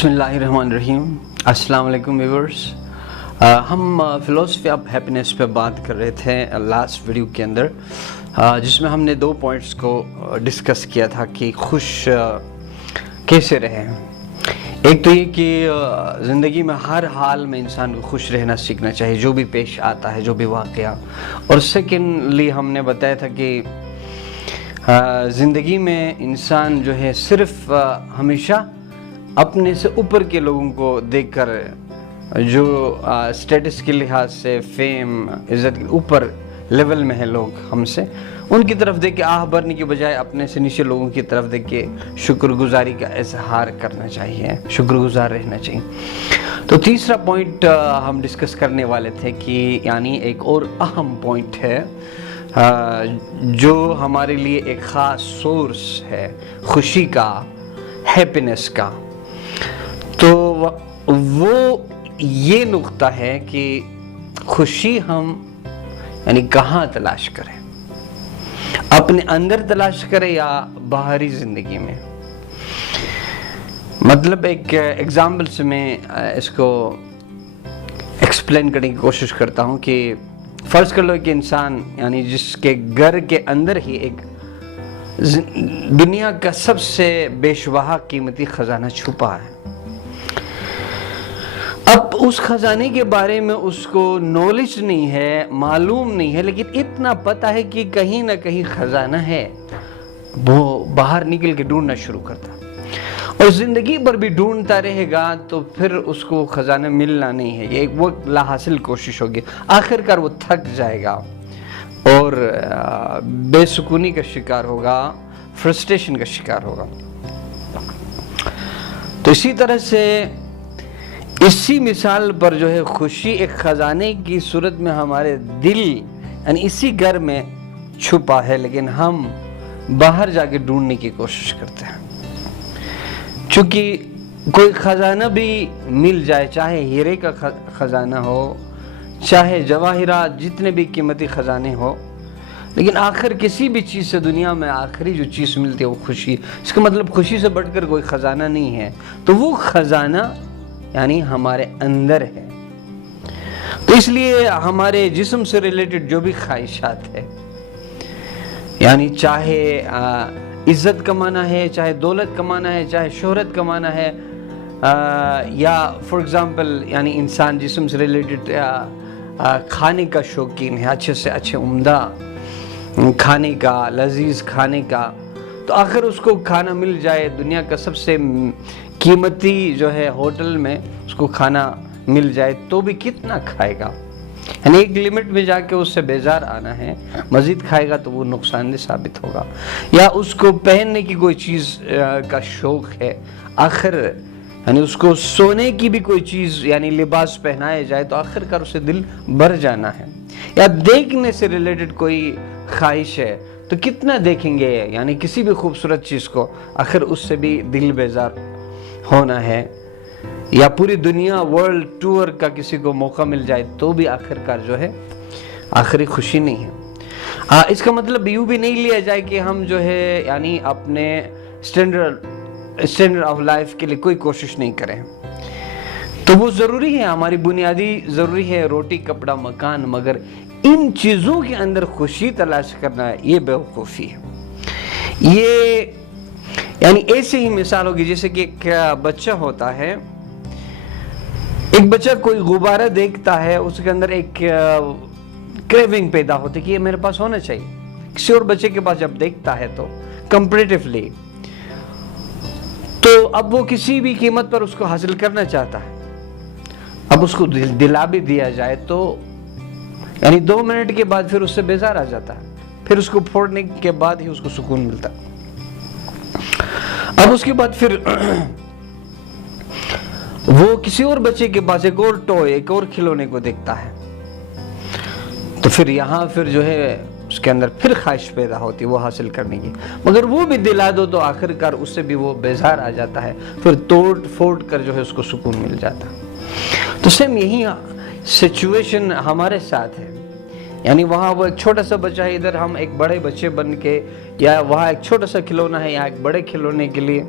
बिस्मिल्लाहिर्रहमानिर्रहीम। अस्सलाम वालेकुम व्यूअर्स। हम फ़िलोसफी ऑफ हैप्पीनेस पे बात कर रहे थे लास्ट वीडियो के अंदर, जिसमें हमने 2 पॉइंट्स को डिस्कस किया था कि खुश कैसे रहें। एक तो ये कि ज़िंदगी में हर हाल में इंसान को खुश रहना सीखना चाहिए, जो भी पेश आता है, जो भी वाक़या। और सेकेंडली हमने बताया था कि ज़िंदगी में इंसान जो है सिर्फ़ हमेशा अपने से ऊपर के लोगों को देखकर, जो स्टेटस के लिहाज से, फेम, इज़्ज़त के ऊपर लेवल में है लोग हमसे, उनकी तरफ देख के आह भरने की बजाय अपने से नीचे लोगों की तरफ देख के शुक्रगुजारी का इजहार करना चाहिए, शुक्रगुजार रहना चाहिए। तो तीसरा पॉइंट हम डिस्कस करने वाले थे कि यानी एक और अहम पॉइंट है जो हमारे लिए एक ख़ास सोर्स है खुशी का, हैप्पीनेस का। तो वो ये नुक्ता है कि खुशी हम यानी कहाँ तलाश करें, अपने अंदर तलाश करें या बाहरी ज़िंदगी में। मतलब एक एग्जाम्पल से मैं इसको एक्सप्लेन करने की कोशिश करता हूँ कि फ़र्ज़ कर लो कि इंसान यानी जिसके घर के अंदर ही एक दुनिया का सबसे बेशबहा कीमती ख़जाना छुपा है। अब उस खजाने के बारे में उसको नॉलेज नहीं है, मालूम नहीं है, लेकिन इतना पता है कि कहीं ना कहीं खजाना है। वो बाहर निकल के ढूंढना शुरू करता और ज़िंदगी भर भी ढूंढता रहेगा तो फिर उसको खजाना मिलना नहीं है। ये वो लाहासिल कोशिश होगी, आखिरकार वो थक जाएगा और बेसुकूनी का शिकार होगा, फ्रस्ट्रेशन का शिकार होगा। तो इसी तरह से इसी मिसाल पर जो है खुशी एक खजाने की सूरत में हमारे दिल यानी इसी घर में छुपा है, लेकिन हम बाहर जाके ढूंढने की कोशिश करते हैं। क्योंकि कोई खजाना भी मिल जाए, चाहे हीरे का खजाना हो, चाहे जवाहिरात, जितने भी कीमती खजाने हो, लेकिन आखिर किसी भी चीज़ से दुनिया में आखिरी जो चीज़ मिलती है वो खुशी। इसका मतलब खुशी से बढ़कर कोई ख़जाना नहीं है। तो वो ख़जाना यानी हमारे अंदर है। तो इसलिए हमारे जिस्म से रिलेटेड जो भी ख्वाहिशात है, यानी चाहे इज़्ज़त कमाना है, चाहे दौलत कमाना है, चाहे शोहरत कमाना है, या फॉर एग्ज़ाम्पल यानी इंसान जिस्म से रिलेटेड खाने का शौकीन है, अच्छे से अच्छे उम्दा खाने का, लजीज खाने का, तो आखिर उसको खाना मिल जाए, दुनिया का सबसे कीमती जो है होटल में उसको खाना मिल जाए, तो भी कितना खाएगा। यानी एक लिमिट में जाके उससे बेजार आना है, मज़ीद खाएगा तो वो नुकसानदेह साबित होगा। या उसको पहनने की कोई चीज़ का शौक़ है, आखिर यानी उसको सोने की भी कोई चीज़ यानी लिबास पहनाया जाए तो आखिरकार उसे दिल भर जाना है। या देखने से रिलेटेड कोई ख्वाहिश है तो कितना देखेंगे, यानी किसी भी खूबसूरत चीज़ को आखिर उससे भी दिल बेजार होना है। या पूरी दुनिया वर्ल्ड टूर का किसी को मौका मिल जाए तो भी आखिरकार जो है आखिरी खुशी नहीं है। इसका मतलब यूँ भी नहीं लिया जाए कि हम जो है यानी अपने स्टैंडर्ड ऑफ लाइफ के लिए कोई कोशिश नहीं करें। तो वो ज़रूरी है, हमारी बुनियादी ज़रूरी है, रोटी, कपड़ा, मकान, मगर इन चीज़ों के अंदर खुशी तलाश करना ये बेवकूफ़ी है। ये यानी ऐसे ही मिसाल होगी जैसे कि एक बच्चा होता है, एक बच्चा कोई गुब्बारा देखता है, उसके अंदर एक क्रेविंग पैदा होती है कि ये मेरे पास होना चाहिए। किसी और बच्चे के पास जब देखता है तो कंपैरेटिवली, तो अब वो किसी भी कीमत पर उसको हासिल करना चाहता है। अब उसको दिला भी दिया जाए तो यानी 2 मिनट के बाद फिर उससे बेजार आ जाता है, फिर उसको फोड़ने के बाद ही उसको सुकून मिलता है। अब उसके बाद फिर वो किसी और बच्चे के पास एक और टॉय, एक और खिलौने को देखता है, तो फिर यहाँ फिर जो है उसके अंदर फिर ख्वाहिश पैदा होती है वो हासिल करने की, मगर वो भी दिला दो तो आखिरकार उससे भी वो बेजार आ जाता है, फिर तोड़ फोड़ कर जो है उसको सुकून मिल जाता है। तो सेम यही सिचुएशन हमारे साथ है। यानी वहाँ वो एक छोटा सा बच्चा है, इधर हम एक बड़े बच्चे बन के, या वहाँ एक छोटा सा खिलौना है, यहाँ एक बड़े खिलौने के लिए,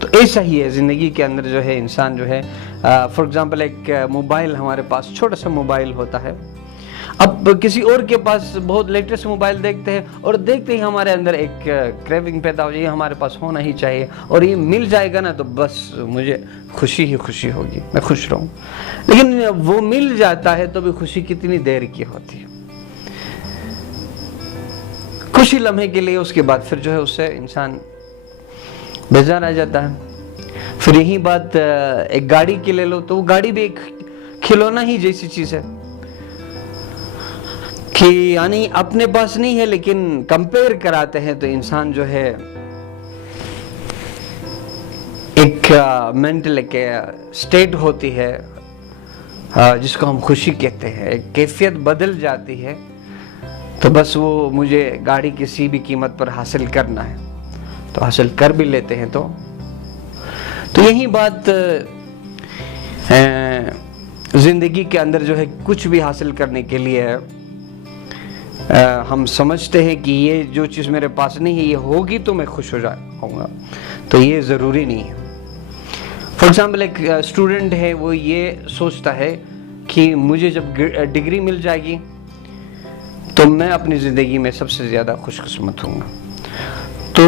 तो तो ऐसा ही है ज़िंदगी के अंदर जो है इंसान जो है, फॉर एग्जांपल एक मोबाइल हमारे पास, छोटा सा मोबाइल होता है। अब किसी और के पास बहुत लेटेस्ट मोबाइल देखते हैं और देखते ही हमारे अंदर एक क्रेविंग पैदा हो जाए, हमारे पास होना ही चाहिए और ये मिल जाएगा ना तो बस मुझे खुशी ही खुशी होगी, मैं खुश रहूँ। लेकिन वो मिल जाता है तो भी खुशी कितनी देर की होती है, खुशी लम्हे के लिए, उसके बाद फिर जो है उससे इंसान बेजार आ जाता है। फिर यही बात एक गाड़ी की ले लो, तो वो गाड़ी भी एक खिलौना ही जैसी चीज है कि यानी अपने पास नहीं है, लेकिन कंपेयर कराते हैं तो इंसान जो है एक मेंटल एक स्टेट होती है जिसको हम खुशी कहते हैं, एक कैफियत बदल जाती है। तो बस वो मुझे गाड़ी किसी भी कीमत पर हासिल करना है तो हासिल कर भी लेते हैं। तो यही बात जिंदगी के अंदर जो है कुछ भी हासिल करने के लिए हम समझते हैं कि ये जो चीज़ मेरे पास नहीं है ये होगी तो मैं खुश हो जाऊंगा, तो ये ज़रूरी नहीं है। फॉर एग्जाम्पल एक स्टूडेंट है, वो ये सोचता है कि मुझे जब डिग्री मिल जाएगी तो मैं अपनी ज़िंदगी में सबसे ज़्यादा खुशकिस्मत हूँगा। तो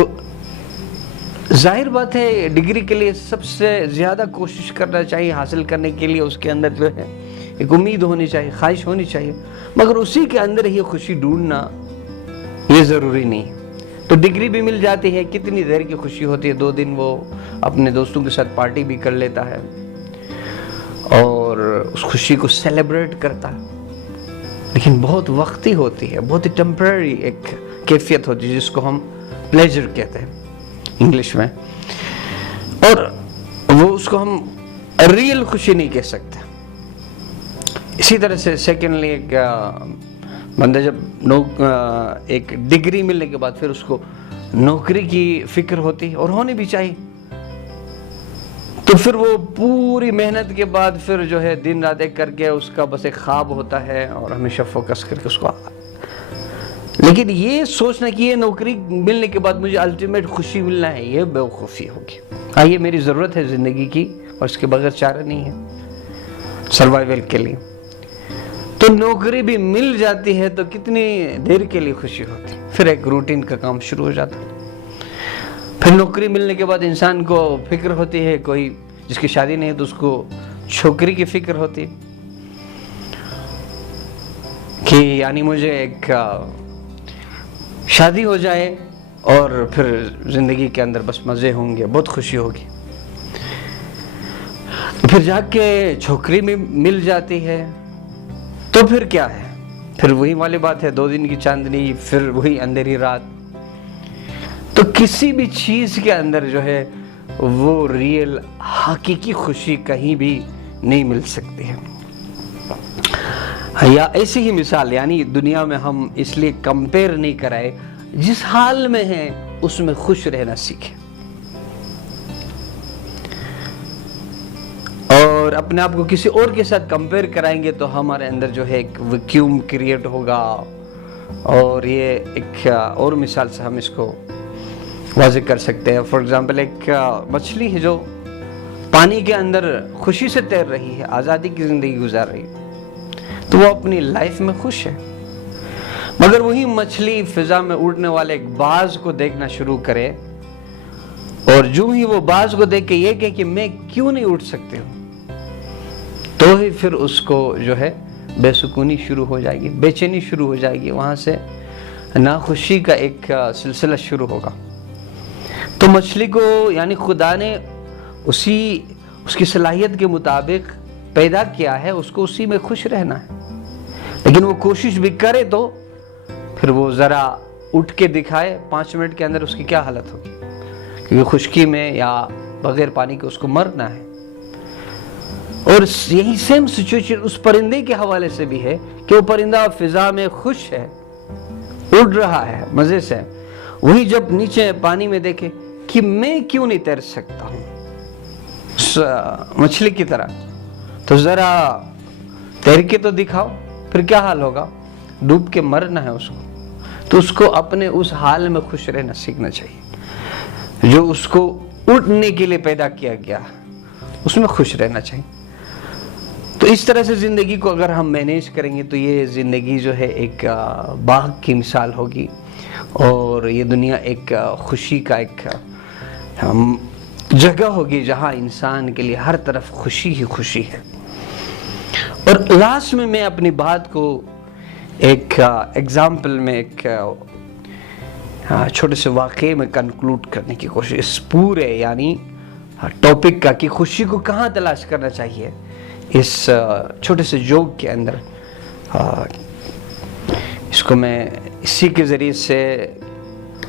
जाहिर बात है डिग्री के लिए सबसे ज़्यादा कोशिश करना चाहिए, हासिल करने के लिए उसके अंदर जो है एक उम्मीद होनी चाहिए, ख्वाहिश होनी चाहिए, मगर उसी के अंदर ही खुशी ढूंढना ये ज़रूरी नहीं। तो डिग्री भी मिल जाती है, कितनी देर की खुशी होती है, 2 दिन वो अपने दोस्तों के साथ पार्टी भी कर लेता है और उस खुशी को सेलिब्रेट करता है, लेकिन बहुत वक्ती होती है, बहुत ही टेम्पररी एक कैफियत होती है जिसको हम प्लेजर कहते हैं इंग्लिश में, और वो उसको हम रियल खुशी नहीं कह सकते। इसी तरह से सेकेंडली एक बंदा जब एक डिग्री मिलने के बाद फिर उसको नौकरी की फिक्र होती है और होनी भी चाहिए, तो फिर वो पूरी मेहनत के बाद फिर जो है दिन रात एक करके उसका बस एक ख्वाब होता है और हमेशा फोकस करके उसको, लेकिन ये सोचना कि ये नौकरी मिलने के बाद मुझे अल्टीमेट खुशी मिलना है, ये बेवकूफ़ी होगी। हाँ, ये मेरी ज़रूरत है ज़िंदगी की और इसके बगैर चारा नहीं है सर्वाइवल के लिए। तो नौकरी भी मिल जाती है तो कितनी देर के लिए खुशी होती है, फिर एक रूटीन का काम शुरू हो जाता है। फिर नौकरी मिलने के बाद इंसान को फिक्र होती है, कोई जिसकी शादी नहीं है तो उसको छोकरी की फिक्र होती है कि यानी मुझे एक शादी हो जाए और फिर जिंदगी के अंदर बस मजे होंगे, बहुत खुशी होगी। तो फिर जाके छोकरी में मिल जाती है तो फिर क्या है, फिर वही वाली बात है, 2 दिन की चांदनी, फिर वही अंधेरी रात। तो किसी भी चीज के अंदर जो है वो रियल हकीकी खुशी कहीं भी नहीं मिल सकती है। या ऐसी ही मिसाल, यानी दुनिया में हम इसलिए कंपेयर नहीं कराए, जिस हाल में हैं उसमें खुश रहना सीखें और अपने आप को किसी और के साथ कंपेयर कराएंगे तो हमारे अंदर जो है एक वैक्यूम क्रिएट होगा। और ये एक और मिसाल से हम इसको वाज़ेह कर सकते हैं। फॉर एग्जांपल एक मछली है जो पानी के अंदर खुशी से तैर रही है, आज़ादी की ज़िंदगी गुजार रही है, तो वो अपनी लाइफ में खुश है। मगर वही मछली फिजा में उड़ने वाले एक बाज को देखना शुरू करे और जो ही वो बाज को देख के ये कहे कि मैं क्यों नहीं उड़ सकती हूँ, तो ही फिर उसको जो है बेसुकूनी शुरू हो जाएगी, बेचैनी शुरू हो जाएगी, वहां से नाखुशी का एक सिलसिला शुरू होगा। तो मछली को यानी खुदा ने उसकी सलाहियत के मुताबिक पैदा किया है, उसको उसी में खुश रहना है, लेकिन वो कोशिश भी करे तो फिर वो ज़रा उठ के दिखाए, 5 मिनट के अंदर उसकी क्या हालत होगी, क्योंकि खुश्की में या बगैर पानी के उसको मरना है। और यही सेम सिचुएशन उस परिंदे के हवाले से भी है कि वो परिंदा फिजा में खुश है, उड़ रहा है मजे से, वही जब नीचे पानी में देखे कि मैं क्यों नहीं तैर सकता हूँ मछली की तरह, तो जरा तैर के तो दिखाओ, फिर क्या हाल होगा, डूब के मरना है उसको। तो उसको अपने उस हाल में खुश रहना सीखना चाहिए जो उसको उठने के लिए पैदा किया गया, उसमें खुश रहना चाहिए। तो इस तरह से ज़िंदगी को अगर हम मैनेज करेंगे तो ये ज़िंदगी जो है एक बाग की मिसाल होगी, और ये दुनिया एक खुशी का एक जगह होगी जहाँ इंसान के लिए हर तरफ खुशी ही खुशी है। और लास्ट में मैं अपनी बात को एक एग्जाम्पल में, एक छोटे से वाक़े में कंक्लूड करने की कोशिश, इस पूरे यानी टॉपिक का कि खुशी को कहाँ तलाश करना चाहिए, इस छोटे से जोक के अंदर इसको मैं इसी के ज़रिए से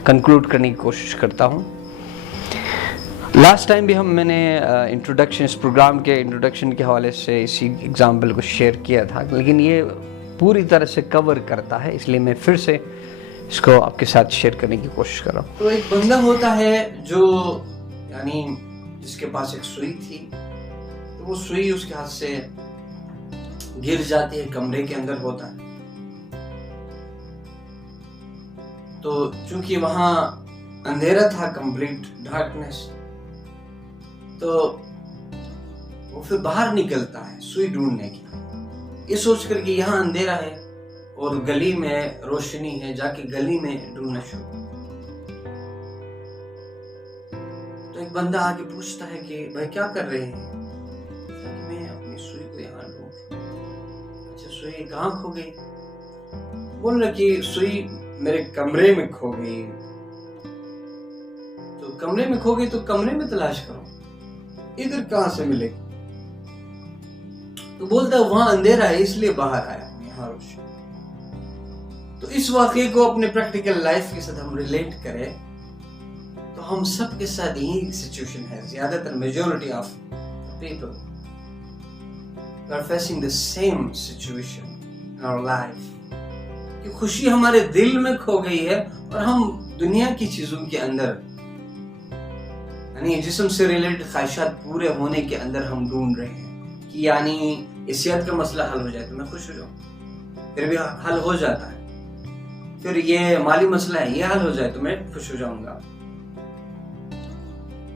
कंक्लूड करने की कोशिश करता हूँ। लास्ट टाइम भी मैंने इंट्रोडक्शन, इस प्रोग्राम के इंट्रोडक्शन के हवाले से इसी एग्जाम्पल को शेयर किया था, लेकिन ये पूरी तरह से कवर करता है, इसलिए मैं फिर से इसको आपके साथ शेयर करने की कोशिश कर रहा हूँ। तो एक बंदा होता है जो यानी जिसके पास एक सुई थी, तो वो सुई उसके हाथ से गिर जाती है, कमरे के अंदर होता है। तो चूंकि वहां अंधेरा था, कंप्लीट डार्कनेस, तो वो फिर बाहर निकलता है सुई ढूंढने की, ये सोचकर कि यहाँ अंधेरा है और गली में रोशनी है, जाके गली में ढूंढना शुरू। तो एक बंदा आके पूछता है कि भाई क्या कर रहे हैं? मैं अपनी सुई को यहाँ ढूंढ। अच्छा, सुई कहाँ खो गई? बोल रहा कि सुई मेरे कमरे में खो गई। तो कमरे में खो गई तो कमरे में तलाश करो, इधर कहाँ से मिलेगी? तो बोलता है वहां अंधेरा है इसलिए बाहर आया, यहाँ रोशनी। तो इस वाकये को अपने प्रैक्टिकल लाइफ के साथ हम रिलेट करें तो हम सब के साथ यही सिचुएशन है। ज्यादातर majority of people are facing the same situation in our life, कि खुशी हमारे दिल में खो गई है और हम दुनिया की चीजों के अंदर, यानी जिस्म से रिलेटेड ख्वाहिशात पूरे होने के अंदर हम ढूंढ रहे हैं कि यानी इस सेहत का मसला हल हो जाए तो मैं खुश हो जाऊं, फिर भी हल हो जाता है। फिर ये माली मसला है, ये हल हो जाए तो मैं खुश हो जाऊंगा।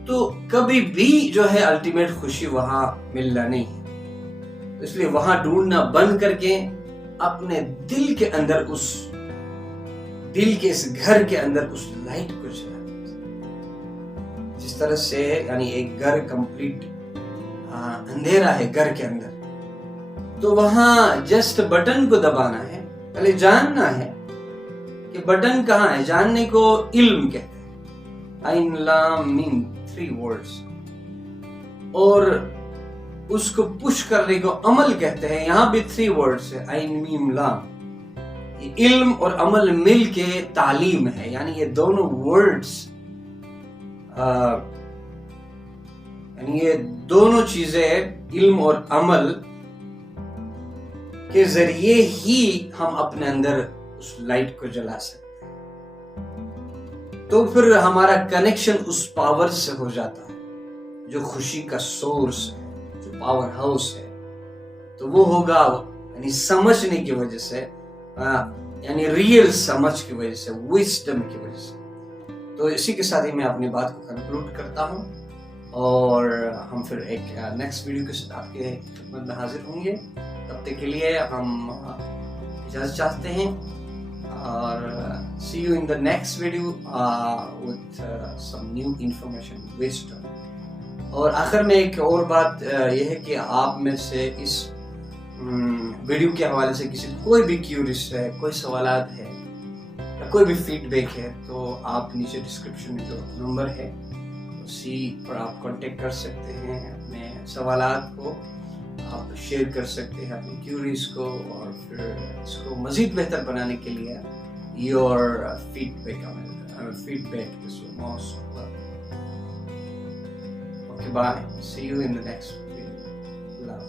तो कभी भी जो है अल्टीमेट खुशी वहां मिलना नहीं है, इसलिए वहां ढूंढना बंद करके अपने दिल के अंदर, उस दिल के इस घर के अंदर उस लाइट को जला। जिस तरह से यानी एक घर कंप्लीट अंधेरा है घर के अंदर, तो वहां जस्ट बटन को दबाना है, पहले जानना है कि बटन कहाँ है। जानने को इल्म कहते हैं, आइन लाम मीम 3 वर्ड्स, और उसको पुश करने को अमल कहते हैं। यहां भी 3 वर्ड्स है, आइन मीम लाम। इल्म और अमल मिल के तालीम है, यानी ये दोनों वर्ड्स, यानी ये दोनों चीजें इल्म और अमल के जरिए ही हम अपने अंदर उस लाइट को जला सकते हैं। तो फिर हमारा कनेक्शन उस पावर से हो जाता है जो खुशी का सोर्स है, जो पावर हाउस है। तो वो होगा यानी समझने की वजह से, यानी रियल समझ की वजह से, विजडम की वजह से। तो इसी के साथ ही मैं अपनी बात को कंक्लूड करता हूँ, और हम फिर एक नेक्स्ट वीडियो के साथ आपके खिदमत में हाजिर होंगे। तब तक के लिए हम इजाज़त चाहते हैं, और see you in the next video with some new information, wisdom. और आखिर में एक और बात यह है कि आप में से इस वीडियो के हवाले से किसी कोई भी क्यूरियस है, कोई सवालात है या कोई भी फीडबैक है, तो आप नीचे डिस्क्रिप्शन में जो नंबर है उसी पर आप कांटेक्ट कर सकते हैं। अपने सवालात को आप शेयर कर सकते हैं, अपनी क्यूरीज को, और फिर इसको मज़ीद बेहतर बनाने के लिए your feedback is most welcome. Okay, bye, see you in the next video. Love.